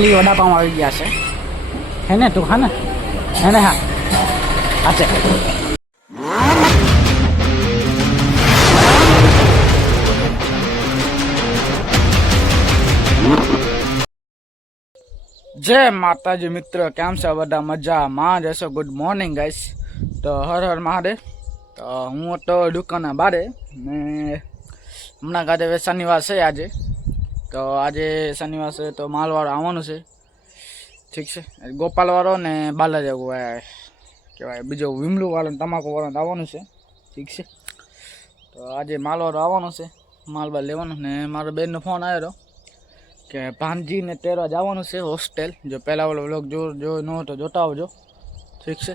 Finally vada pav આવી ગયા છે. હે ને તું, હા ને? હે ને, હા. હા છે જય માતાજી મિત્ર, કેમ છે બધા? મજામાં જ જશો ગુડ મોર્નિંગ ગાઈસ તો હર હર મહાદેવ. તો હું તો દુકાને બારે ને હમણાં હવે શનિવાર છે આજે. તો આજે શનિવાર છે, તો માલવાળો આવવાનું છે. ઠીક છે. ગોપાલવાળો ને બાલાજી કહેવાય, બીજો વિમલુવાળો ને તમાકુવાળો આવવાનું છે. ઠીક છે. તો આજે માલવાળો આવવાનો છે. માલબાર લેવાનું ને મારો બેનનો ફોન આવ્યો કે ભાનજીને તેરવા જવાનું છે હોસ્ટેલ. જો પહેલાં ઓલો વ્લોગ જો જો ન તો જોતા આવજો. ઠીક છે.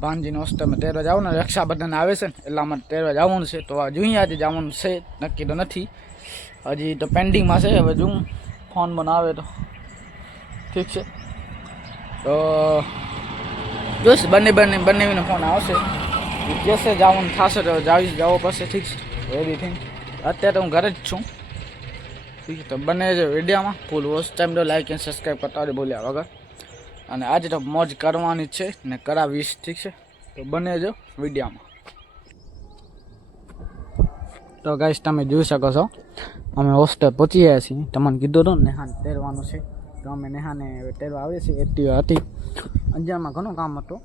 ભાનજીને હોસ્ટેલમાં તેરવા જવાનું, રક્ષાબંધન આવે છે ને, એટલા માટે તેરવા જવાનું છે. તો આ જોઈએ આજે જવાનું છે, નક્કી તો નથી. હજી તો પેન્ડિંગમાં છે, હવે જોઉં. ફોન બનાવે તો. ઠીક છે. તો, જોઈશ, બંને બંને, બંનેનો ફોન આવશે. કહેશે જવાનું થશે તો જાવીશ, જવો પડશે ઠીક છે. એવરીથિંગ અત્યારે હું ઘરે જ છું. ઠીક છે, તો બંને જ વિડીયોમાં ફૂલ વોચ ટાઈમ તો લાઈક એન્ડ સબસ્ક્રાઈબ કરતા હોય બોલ્યા વગર. અને આજે તો મોજ કરવાની છે ને કરાવીશ, ઠીક છે. તો બને જો વિડીયામાં. તો ગાઈસ તમે જોઈ શકો છો. અમે હોસ્ટેલ પહોંચી ગયા છીએ. તમને કીધું હતું નેહાને તેરવાનું છે. તો અમે નેહાને તેરવા આવીએ છીએ. એક્ટિવા હતી. અંજારમાં ઘણું કામ હતું.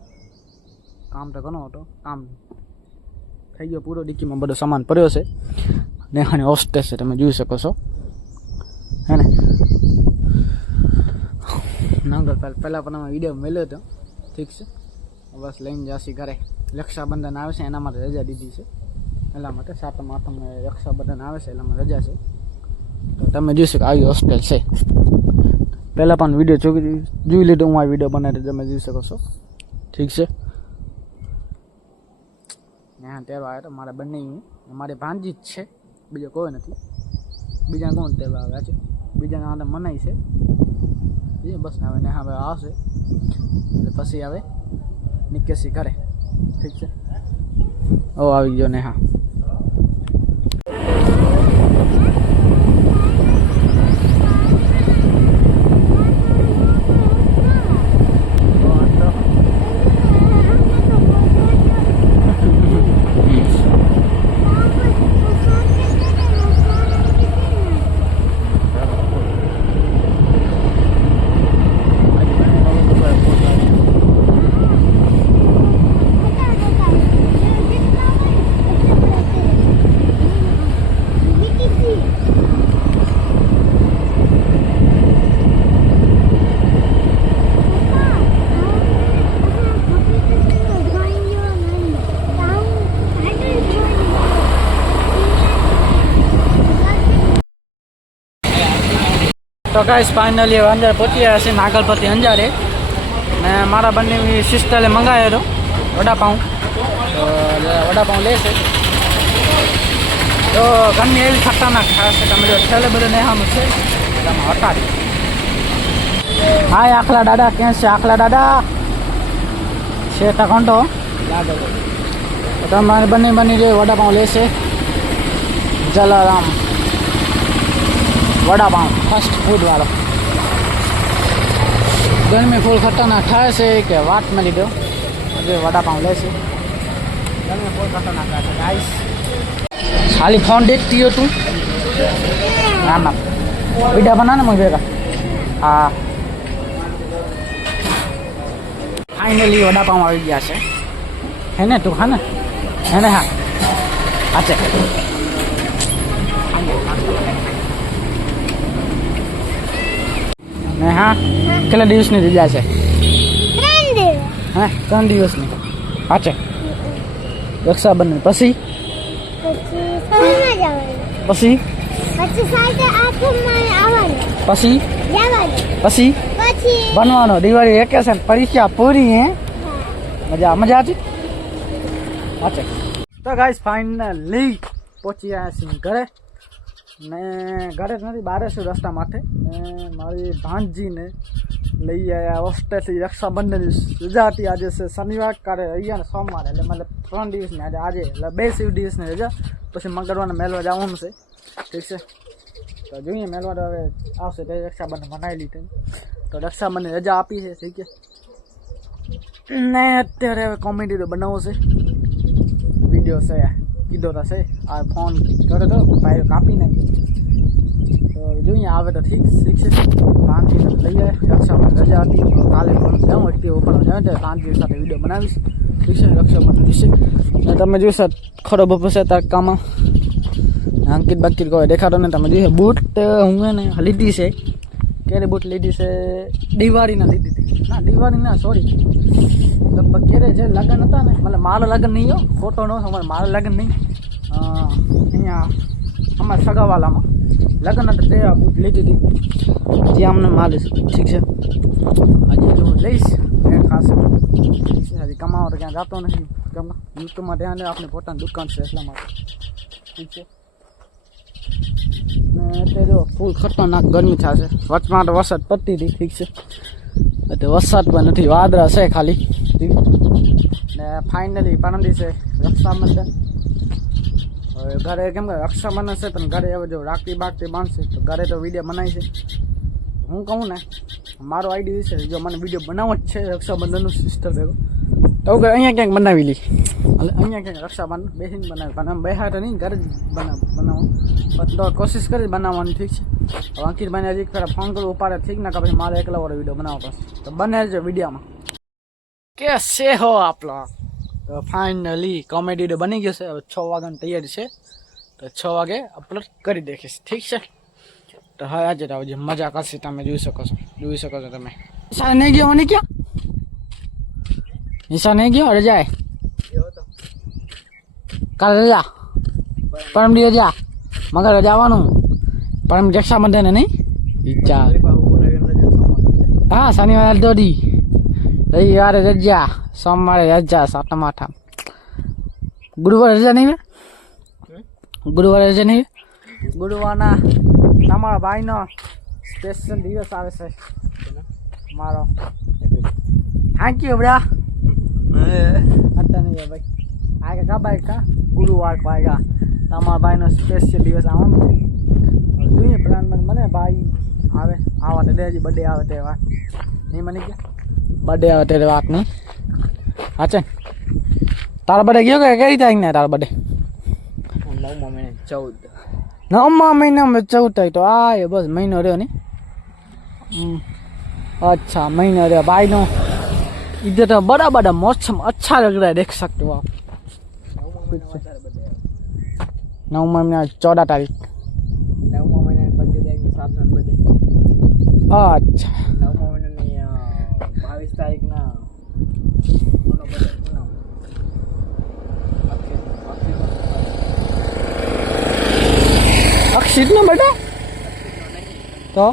કામ તો ઘણું હતું. કામ થઈ ગયો પૂરો. ડિક્કીમાં બધો સામાન પડ્યો છે. નેહાની હોસ્ટેલ છે. તમે જોઈ શકો છો. હે ને? નાગર પહેલાં પણ અમે વીડિયો મેળ્યો હતો. ઠીક છે? બસ લઈને જાસી ઘરે. રક્ષાબંધન આવે છે. એના માટે રજા દીધી છે. એટલા માટે સાતમ, આઠમ રક્ષાબંધન આવે છે એટલા રજા છે. તો તમે જોઈ શકો આવી હોસ્ટેલ છે. પહેલાં પણ વીડિયો જોઈ જોઈ લીધો, હું આ વીડિયો બનાવી તમે જોઈ શકો છો. ઠીક છે? હા તહેવાર આવ્યો તો મારા બંને મારી ભાંજી જ છે, બીજો કોઈ નથી. બીજા કોણ તહેવાર આવ્યા છે બીજાના હાથે મનાય છે. એ બસ હવે ને હવે આવશે. એટલે પછી હવે નિકેશી ઘરે. ઠીક છે? ઓ, આવી ગયો ને હા. તો ગાઈસ ફાઇનલી અંજાર પહોંચી ગયા છે નાગલપતિ અંજારે. ને મારા બંને સિસ્ટરે મંગાવ્યો હતો વડાપાઉં. તો વડાપાઉં લેશે તો ઘરની એવી ખતરનાક ખાશે તમે જો છેલ્લે બધું નેહામ છે. તમે હટાડી. હાય આખલા દાદા ક્યાં છે આખલા દાદા? છે ટકોંટો તો તમારે બંને બંને જે વડાપાઉં લેશે જલારામ. વડાપાઉં ફાસ્ટ ફૂડ વાળો. ગરમી ફૂલ ખતરનાક થાય છે કે વાતમાં લીધો. હજુ વડાપાઉં લેશે ગરમી ફૂલ ખતરનાક થાય છે ગાઈસ ખાલી ફોન દેખતી હો તું. ના ના. વીડિયો બના ને મુझे હા. ફાઇનલી વડાપાઉં આવી ગયા છે. હે ને તું, હા ને? હે ને, હા. હા, છે. હા? કેટલા દિવસની રજા છે? હા ત્રણ દિવસની. પાછે રક્ષાબંધન. પછી? પછી પછી? પછી ભણવાનો દિવાળી વેકેશન. પરીક્ષા પૂરી હે? મજા મજા હતી પાછે તો ગાઈસ ફાઇનલી પહોંચી ગયા છીએ ઘરે. ને ઘરે જ નથી, બારે છું રસ્તા માટે ને મારી ભાંજીને લઈ આવ્યા હોસ્ટેલથી રક્ષાબંધનની રજા હતી. આજે છે શનિવાર, કાલે અહીંયા ને સોમવારે. એટલે મતલબ ત્રણ દિવસની, આજે આજે, એટલે બે શિવ દિવસની રજા. પછી મંગળવારને મેળવા જવાનું છે. ઠીક છે? તો જોઈએ મેળવા હવે આવશે. તો રક્ષાબંધન મનાવી લીધી તો રક્ષાબંધન રજા આપી છે. ઠીક છે? ને અત્યારે હવે કોમેડી તો બનાવશે વીડિયો છે. કીધો તો આ ફોન કર્યો તો, ભાઈ કાપી નાખી તો જોઈએ આવે તો ઠીક શીખશે શાંતિ લઈ જાય રક્ષાબંધન રજા હતી. કાલે પણ જાઉં એક્ટિવ ઉપર જાઉં તો શાંતિ સાથે વીડિયો બનાવીશ. છે, રક્ષાબંધન વિશે અને તમે જોશો ખરો બપોસે તાર કામમાં અંકિત બાકિત કોઈ દેખાડો ને તમે જોઈએ બૂટ હું એને લીધી છે. ક્યારે બૂટ લીધી છે. દિવાળીના લીધી હતી. ના દિવાળી ના સોરી જે લગ્ન હતા ને, મતલબ મારો લગ્ન નહીં હો ફોટો નો અમારે મારો લગ્ન નહીં. અહીંયા અમારા સગાવાલામાં. લગ્ન હતા તે બુટ લીધી હતી. જે અમને માલીશ ઠીક છે? હજી જો લઈશ, એ ખાસ હજી કમાવા તો ક્યાં જતો નથી. ગમા, યુટ્યુબમાં ધ્યાન દે આપણે પોતાની દુકાન છે એટલા માટે. ઠીક છે? ને અત્યારે જો ફૂલ ખતરનાક ગરમી થશે. વચમાં વરસાદ પડતી હતી ઠીક છે? એટલે વરસાદ પણ નથી, વાદળા છે ખાલી. ઠીક ને ફાઇનલી પરમ દિવસે રક્ષાબંધન હવે ઘરે કેમ કે રક્ષાબંધન છે, પણ ઘરે હવે જો રાખડી બાકડી બાંધશે, તો ઘરે તો વીડિયો બનાવી છે હું કહું ને, મારો આઈડી છે, જો મને વીડિયો બનાવવો જ છે રક્ષાબંધનનું સિસ્ટર ભેગો તો કે અહીંયા ક્યાંક બનાવી લી એટલે અહીંયા ક્યાંક રક્ષાબંધન બેસીને બનાવી. પણ આમ બેહાર નહીં, ઘરે જ બનાવ બનાવું. પણ તો કોશિશ કરી બનાવવાની, ઠીક છે. અંકિત ભાઈને હજી ફેર ફોન કરું, ઉપાડે, ઠીક ના, કે પછી મારે એકલા વાળો વીડિયો બનાવવો પડશે. તો બને છે વિડીયોમાં કે સે હો આપલો? તો ફાઇનલી કોમેડી ડે બની ગયો છે. હવે છ વાગ્યાની તૈયારી છે. તો છ વાગે અપલોડ કરી દેખીશ. ઠીક છે? તો હવે આજે તો જે મજા કરશે તમે જોઈ શકો છો. જોઈ શકો છો તમે. નિશા નહીં ગયો? મને ક્યાં નિશા નહીં ગયો? રજાએ કાલે રજા. પરમ દિવસ રજા. મગર જવાનું પરમ રક્ષાબંધન નહીં? હા, શનિવારે દોડી રવિવારે રજા, સોમવારે રજા, સાતમ, આઠમ. ગુરુવારે રજા નહીં ગુરુવારે રજા નહીં ગુરુવારના તમારા ભાઈનો સ્પેશિયલ દિવસ આવે છે. મારો. થેન્ક યુ બડા અત્યારે નહીં ભાઈ. આ કે કા ભાઈ કા ગુરુવાર ભાઈ તમારા ભાઈનો સ્પેશિયલ દિવસ આવવાનો છે. જોઈએ પ્લાન મને ભાઈ આવે. આવા તો હજી બર્થડે આવે તે વાત નહીં મને કે? બર્થડે આવે તે વાત નહીં હા છે તારા બર્થડે ગયો કે કઈ તારીખ ને તારા બર્થડે નવમા મહિને ચૌદ નવમા મહિનામાં ચૌદ તારીખ તો આ એ બસ મહિનો રહ્યો ને હમ. अच्छा महीना रहा भाई नो इधर तो बड़ा बड़ा मौसम अच्छा लग रहा है देख सकते हो आप નવમા મહિના વધારે બધે नवमा महीना चौदह तारीख નવમા મહિના પચીસ તારીખની સાતના બધે अच्छा ત્રીસ તારીખના અક્ષિતનો બર્થડે તો?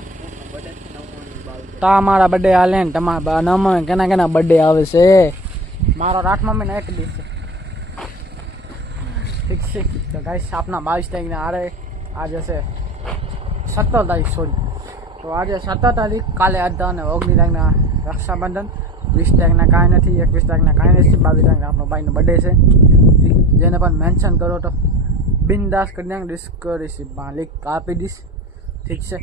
તા મારા બર્થડે હાલે ને, તમારા નમણ કેના કેના બર્થડે આવે છે? મારો રાઠમા મહિના એક દિવસ. ઠીક છે. તો ગાઈસ આપના બાવીસ તારીખને આરે આજે છે સત્તર તારીખ સોરી તો આજે સત્તર તારીખ, કાલે અડધા અને ઓગણીસ તારીખના રક્ષાબંધન. વીસ તારીખના કાંઈ નથી, એકવીસ તારીખના કાંઈ નથી, બાવીસ તારીખના આપણો ભાઈનો બર્થડે છે. જેને પણ મેન્શન કરો તો બિનદાસ કરી દે ડિસ્ક કરીશ માલિક આપી દઈશ. ઠીક છે.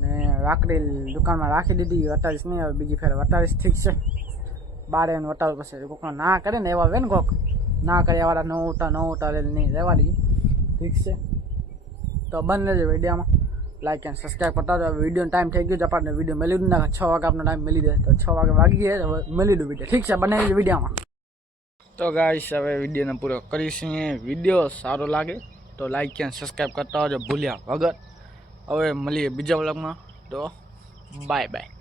ને રાખડી દુકાનમાં રાખી દીધી વટાવીશ નહીં હવે બીજી ફેર વટાવીશ ઠીક છે. બારે એને વટાવ પછી કોકનો ના કરે ને એવા આવે ને કોક. ના કર્યા વાળા ન ઉતા ન ઉતારે નહીં રહેવા દઈએ. ઠીક છે. તો બંને જ વિડીયોમાં. લાઈક એન્ડ સબસ્ક્રાઈબ કરતા જાઓ વિડીયોનો ટાઈમ થઈ ગયો છે. આપણને વીડિયો મળી દઉં છ વાગે આપણને ટાઈમ મળી દે. તો છ વાગે વાગી ગયા હવે મળી દઉં વીડિયો ઠીક છે. બનાવી વિડીયોમાં તો ગાઈશ હવે વિડીયોને પૂરો કરીશું. વીડિયો સારો લાગે તો લાઈક એન્ડ સબસ્ક્રાઈબ કરતા હોજો ભૂલ્યા વગર. હવે મળીએ બીજા વ્લોગમાં તો બાય બાય